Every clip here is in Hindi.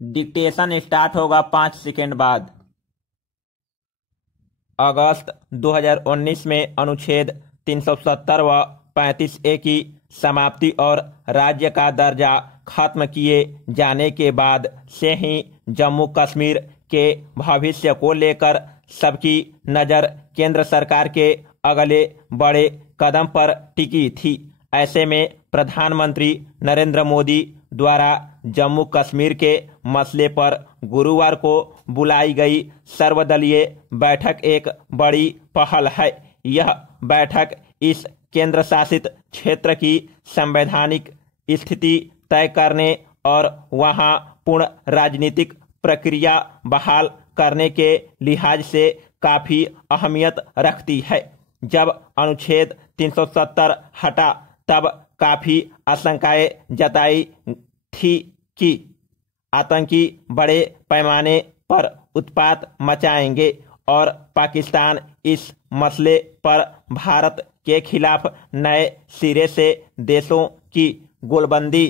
डिक्टेशन स्टार्ट होगा 5 सेकेंड बाद। अगस्त 2019 में अनुच्छेद 370 व 35A की समाप्ति और राज्य का दर्जा खत्म किए जाने के बाद से ही जम्मू कश्मीर के भविष्य को लेकर सबकी नज़र केंद्र सरकार के अगले बड़े कदम पर टिकी थी। ऐसे में प्रधानमंत्री नरेंद्र मोदी द्वारा जम्मू कश्मीर के मसले पर गुरुवार को बुलाई गई सर्वदलीय बैठक एक बड़ी पहल है। यह बैठक इस केंद्र शासित क्षेत्र की संवैधानिक स्थिति तय करने और वहां पूर्ण राजनीतिक प्रक्रिया बहाल करने के लिहाज से काफी अहमियत रखती है। जब अनुच्छेद 370 हटा तब काफी आशंकाएं जताई थी कि आतंकी बड़े पैमाने पर उत्पात मचाएंगे और पाकिस्तान इस मसले पर भारत के खिलाफ नए सिरे से देशों की गोलबंदी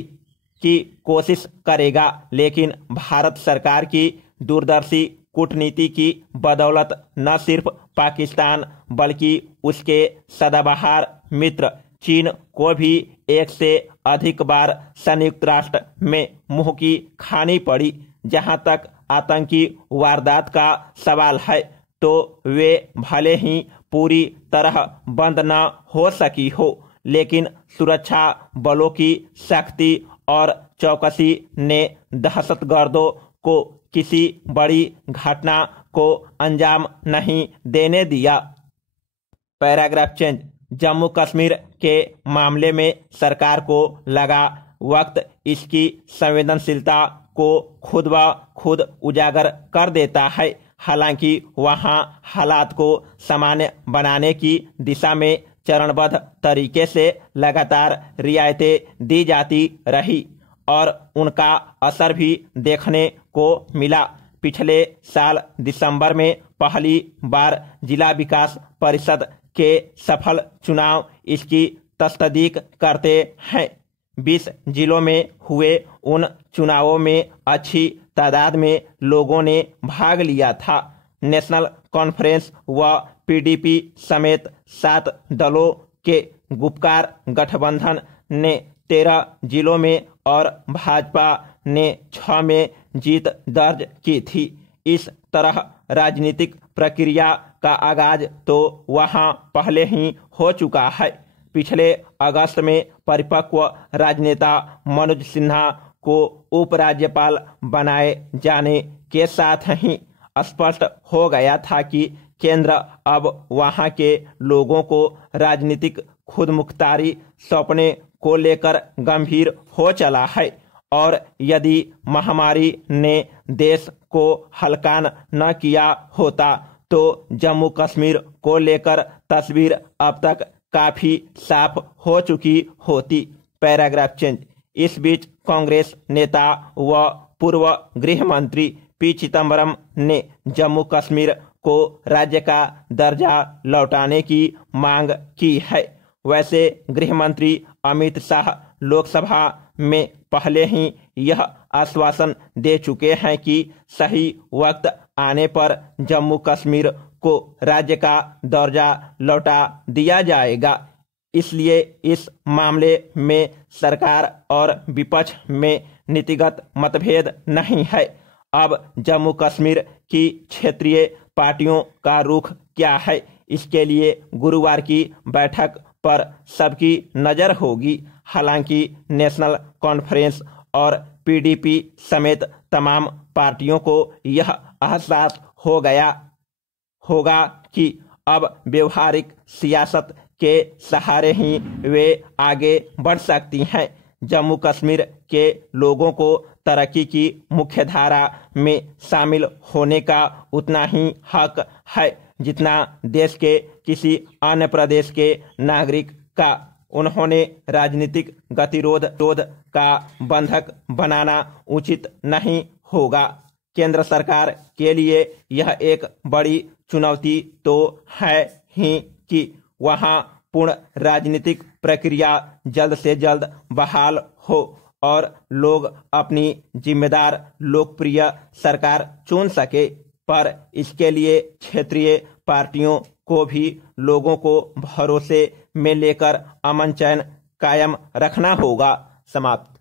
की कोशिश करेगा। लेकिन भारत सरकार की दूरदर्शी कूटनीति की बदौलत न सिर्फ पाकिस्तान बल्कि उसके सदाबहार मित्र चीन को भी एक से अधिक बार संयुक्त राष्ट्र में मुंह की खानी पड़ी। जहां तक आतंकी वारदात का सवाल है तो वे भले ही पूरी तरह बंद न हो सकी हो, लेकिन सुरक्षा बलों की सख्ती और चौकसी ने दहशतगर्दों को किसी बड़ी घटना को अंजाम नहीं देने दिया। Paragraph change. जम्मू कश्मीर के मामले में सरकार को लगा वक्त इसकी संवेदनशीलता को खुद ब खुद उजागर कर देता है। हालांकि वहां हालात को सामान्य बनाने की दिशा में चरणबद्ध तरीके से लगातार रियायतें दी जाती रही और उनका असर भी देखने को मिला। पिछले साल दिसंबर में पहली बार जिला विकास परिषद के सफल चुनाव इसकी तस्दीक करते हैं। 20 जिलों में हुए उन चुनावों में अच्छी तादाद में लोगों ने भाग लिया था। नेशनल कॉन्फ्रेंस व पीडीपी समेत 7 दलों के गुपकार गठबंधन ने 13 जिलों में और भाजपा ने 6 में जीत दर्ज की थी। इस तरह राजनीतिक प्रक्रिया का आगाज तो वहां पहले ही हो चुका है। पिछले अगस्त में परिपक्व राजनेता मनोज सिन्हा को उपराज्यपाल बनाए जाने के साथ ही स्पष्ट हो गया था कि केंद्र अब वहां के लोगों को राजनीतिक खुदमुख्तारी सौंपने को लेकर गंभीर हो चला है और यदि महामारी ने देश को हल्का न किया होता तो जम्मू कश्मीर को लेकर तस्वीर अब तक काफी साफ हो चुकी होती। Paragraph change. इस बीच कांग्रेस नेता व पूर्व गृह मंत्री पी चिदम्बरम ने जम्मू कश्मीर को राज्य का दर्जा लौटाने की मांग की है। वैसे गृह मंत्री अमित शाह लोकसभा में पहले ही यह आश्वासन दे चुके हैं कि सही वक्त आने पर जम्मू कश्मीर को राज्य का दर्जा लौटा दिया जाएगा। इसलिए इस मामले में सरकार और विपक्ष में नीतिगत मतभेद नहीं है। अब जम्मू कश्मीर की क्षेत्रीय पार्टियों का रुख क्या है, इसके लिए गुरुवार की बैठक पर सबकी नज़र होगी। हालांकि नेशनल कॉन्फ्रेंस और पीडीपी समेत तमाम पार्टियों को यह एहसास हो गया होगा कि अब व्यवहारिक सियासत के सहारे ही वे आगे बढ़ सकती हैं। जम्मू कश्मीर के लोगों को तरक्की की मुख्यधारा में शामिल होने का उतना ही हक है जितना देश के किसी अन्य प्रदेश के नागरिक का। उन्होंने राजनीतिक गतिरोध का बंधक बनाना उचित नहीं होगा। केंद्र केंद्र के लिए यह एक बड़ी चुनौती तो है ही कि वहां पूर्ण राजनीतिक प्रक्रिया जल्द से जल्द बहाल हो और लोग अपनी जिम्मेदार लोकप्रिय सरकार चुन सके, पर इसके लिए क्षेत्रीय पार्टियों को भी लोगों को भरोसे में लेकर अमन चैन कायम रखना होगा। समाप्त।